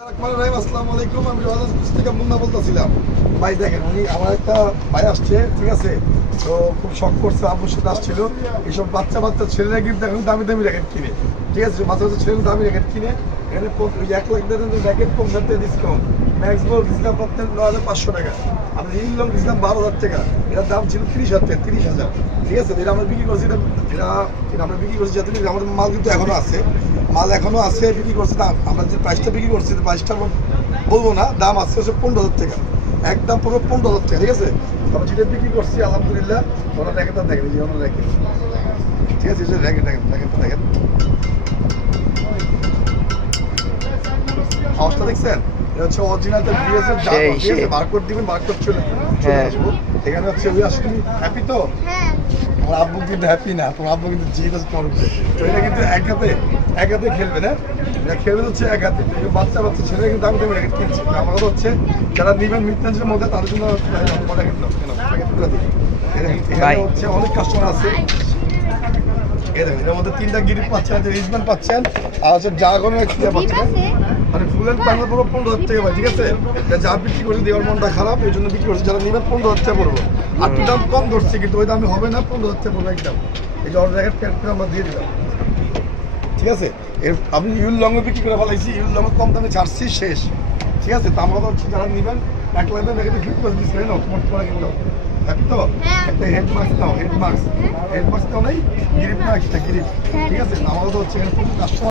আলাইকুম। আমি ভাই, দেখেন, উনি আমার একটা ভাই আসছে, ঠিক আছে? তো খুব শখ করছে, আব্বুর সাথে আসছিল। এইসব বাচ্চা বাচ্চা ছেলেরা কিন্তু এখন দামি দামি র্যাকেট কিনে। ঠিক আছে বাচ্চা বাচ্চা ছেলেরা দামি র্যাকেট কিনে, এখানে এক লাখ দেড় র্যাকেট পঞ্চাশ ডিসকাউন্ট ম্যাক্স বল পাচ্ছেন ন হাজার পাঁচশো টাকা। আমি ইনলং দিয়েছিলাম বারো হাজার টাকা। এটার দাম ছিল তিরিশ হাজার টাকা, তিরিশ হাজার। ঠিক আছে এটা আমরা বিক্রি করছি, এটা এটা আমরা বিক্রি করছি যাতে আমাদের মাল কিন্তু এখনও আছে। মাল এখনও আছে, বিক্রি করছি দাম আমরা যে প্রাইসটা বিক্রি করছি প্রাইসটা বলব না, দাম আছে হচ্ছে পনেরো হাজার টাকা। একদম পুরো পনেরো হাজার টাকা ঠিক আছে? আমরা যেটা বিক্রি করছি আলহামদুলিল্লাহ। ওনার র্যাকেটটা দেখেন যে ওনার র্যাকেট। ঠিক আছে র্যাকেট দেখেন র্যাকেটটা দেখেন। হাউসটা দেখছেন? এটা হচ্ছে অরিজিনাল তো বিএস এর সেই, ঠিক আছে? বারকোড দিবেন বারকোড চলে। চলে হ্যাঁ। আসব। এখানে হচ্ছে ওই আসলে হ্যাপি তো? হ্যাঁ তোমার আব্বু কিন্তু হ্যাপি না তোমার আব্বু কিন্তু জিত আছে তোমার উপরে তো এটা কিন্তু এক হাতে এক হাতে খেলবে না? খেলবে হচ্ছে এক হাতে বাচ্চা বাচ্চা ছেলে কিন্তু আমি তুমি কিনছি। আমার কথা হচ্ছে যারা নিবেন মিডনাঞ্চের মধ্যে তাদের জন্য এখানে হচ্ছে অনেক কাস্টমার আছে। এর মধ্যে তিনটা গিরিপ পাচ্ছেন যে রিজমেন্ট পাচ্ছেন আর হচ্ছে ড্রাগনের ক্রিয়া পাচ্ছেন। মানে ফুল এন্ড প্যানেল পুরো পনেরো হাজার টাকা ঠিক আছে? যা বিক্রি করছে দেওয়ার মনটা খারাপ এই জন্য বিক্রি করছে। যারা নেবেন পনেরো হাজার টাকা পড়ব একটু দাম কম ধরছে কিন্তু ওই দামে হবে না পনেরো টাকা পড়বে একদম এই যে অর্ডার র্যাকেট প্যাকেট করে আমরা দিয়ে দিলাম। ঠিক আছে? এর আমি ইউল লংয়ে বিক্রি করে ফেলাইছি ইউল লংয়ে কম দামে ছাড়ছি শেষ। ঠিক আছে? তো আমরা হচ্ছে যারা নেবেন এক দাম র্যাকেটে ফিট করে দিচ্ছি না? তোমার তোমার কিন্তু তো? হ্যাঁ। একটা হেড মাস্ক নাও হেড মাস্ক হেড মাস্ক নাও নাই গিরিপ না একটা গিরিপ ঠিক আছে? আমাদের তো হচ্ছে এখানে কাস্টমার